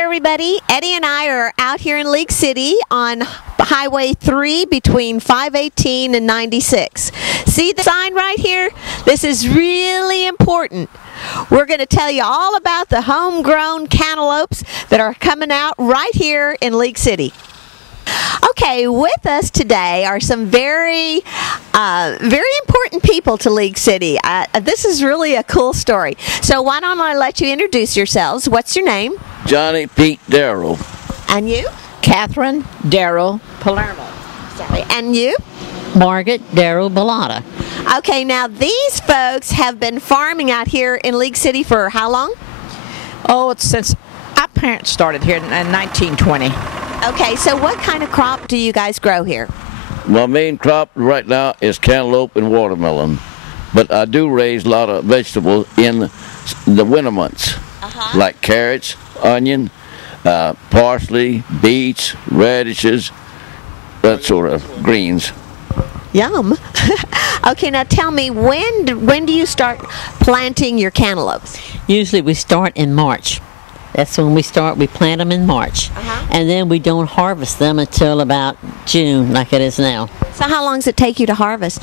everybody. Eddie and I are out here in League City on Highway 3 between 518 and 96. See the sign right here? This is really important. We're going to tell you all about the homegrown cantaloupes that are coming out right here in League City. Okay, with us today are some very important people to League City. This is really a cool story. So why don't I let you introduce yourselves? What's your name? Johnnie Daro. And you? Catherine Palermo. Sorry. And you? Margaret Bilotta. Okay, now these folks have been farming out here in League City for how long? Oh, it's since our parents started here in 1920. Okay, so what kind of crop do you guys grow here? My main crop right now is cantaloupe and watermelon, but I do raise a lot of vegetables in the winter months, like carrots, onion, parsley, beets, radishes, that sort of greens. Yum. Okay, now tell me, when do you start planting your cantaloupes? Usually we start in March. That's when we start. We plant them in March. And then we don't harvest them until about June, like it is now. So how long does it take you to harvest?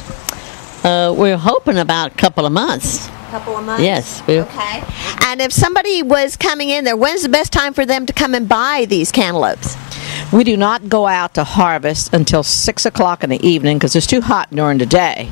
We're hoping about a couple of months. Couple of months? Yes. Okay. And if somebody was coming in there, when's the best time for them to come and buy these cantaloupes? We do not go out to harvest until 6 o'clock in the evening because it's too hot during the day.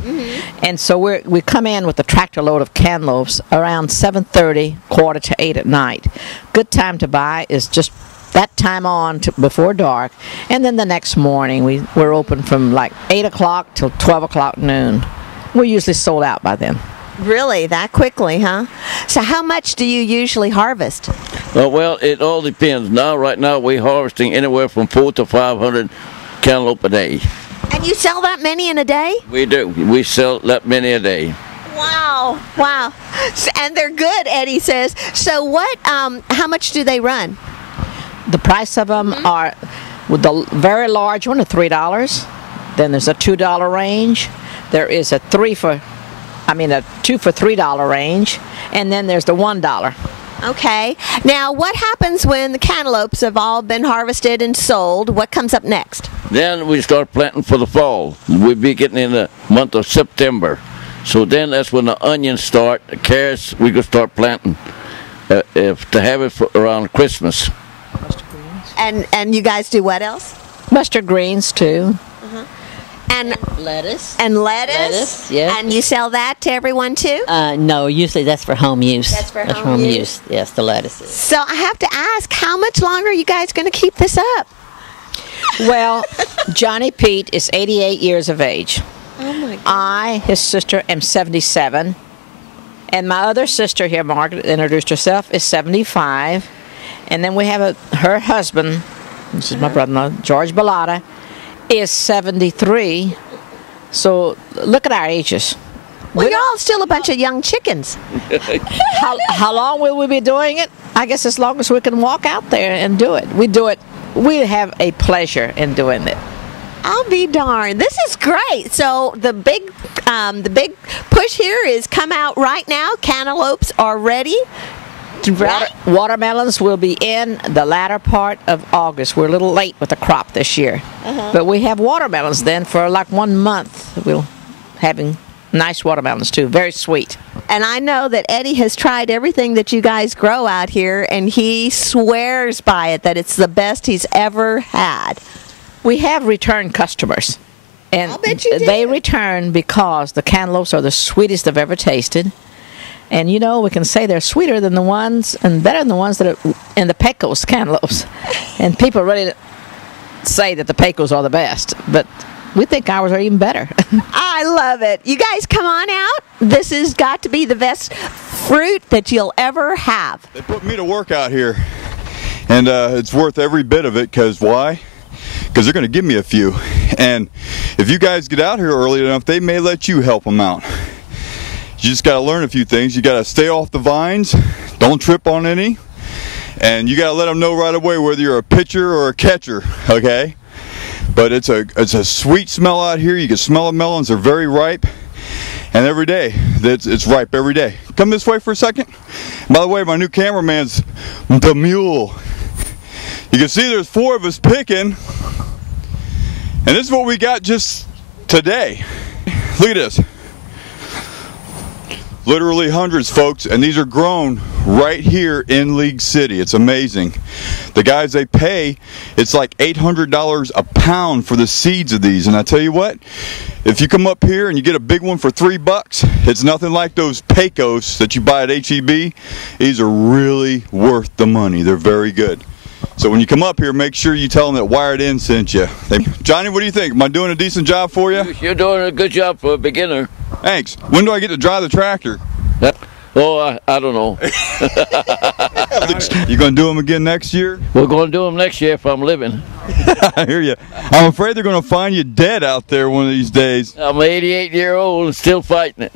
And so we come in with a tractor load of cantaloupes around 7:30, 7:45 at night. Good time to buy is just that time on before dark. And then the next morning we're open from like 8 o'clock till 12 o'clock noon. We're usually sold out by then. Really? That quickly, huh? So how much do you usually harvest? Well, it all depends. Right now we're harvesting anywhere from 400 to 500 cantaloupe a day. And you sell that many in a day? We do. We sell that many a day. Wow. Wow. And they're good, Eddie says. So how much do they run? The price of them are, with the very large one, $3. Then there's a $2 range. There is a $2 for $3 range, and then there's the $1. Okay. Now, what happens when the cantaloupes have all been harvested and sold? What comes up next? Then we start planting for the fall. We'll be getting in the month of September. So then that's when the onions start. The carrots, we can start planting to have it for around Christmas. And you guys do what else? Mustard greens, too. And lettuce. And lettuce? Lettuce, yeah. And you sell that to everyone, too? No, usually that's for home use. That's for home use? Yes, the lettuces. So I have to ask, how much longer are you guys going to keep this up? Well, Johnny Pete is 88 years of age. Oh, my God. I, his sister, am 77. And my other sister here, Margaret, introduced herself, is 75. And then we have her husband, this is my brother-in-law, George Bilotta, is 73. So look at our ages. Well, you're all still a bunch of young chickens. How long will we be doing it? I guess as long as we can walk out there and do it. We do it. We have a pleasure in doing it. I'll be darned. This is great. So the big push here is come out right now. Cantaloupes are ready. Watermelons will be in the latter part of August. We're a little late with the crop this year. But we have watermelons then for like 1 month. We'll having nice watermelons too, very sweet. And I know that Eddie has tried everything that you guys grow out here, and he swears by it that it's the best he's ever had. We have return customers. And I'll bet you do. They return because the cantaloupes are the sweetest I've ever tasted. And you know, we can say they're sweeter than the ones and better than the ones that are in the Pecos cantaloupes. And people really say that the Pecos are the best, but we think ours are even better. I love it. You guys come on out. This has got to be the best fruit that you'll ever have. They put me to work out here, and it's worth every bit of it. Because why? Because they're going to give me a few. And if you guys get out here early enough, they may let you help them out. You just got to learn a few things. You got to stay off the vines, don't trip on any, and you got to let them know right away whether you're a pitcher or a catcher, okay? But it's a sweet smell out here. You can smell the melons. They're very ripe, and every day it's ripe every day. Come this way for a second. By the way, my new cameraman's the mule. You can see there's 4 of us picking, and this is what we got just today. Look at this. Literally hundreds, folks, and these are grown right here in League City. It's amazing. The guys, they pay, it's like $800 a pound for the seeds of these. And I tell you what, if you come up here and you get a big one for $3, it's nothing like those Pecos that you buy at HEB. These are really worth the money. They're very good. So when you come up here, make sure you tell them that Wired In sent you. Johnny, what do you think? Am I doing a decent job for you? You're doing a good job for a beginner. Thanks. When do I get to drive the tractor? Oh, I don't know. You going to do them again next year? We're going to do them next year if I'm living. I hear you. I'm afraid they're going to find you dead out there one of these days. I'm 88-year-old and still fighting it.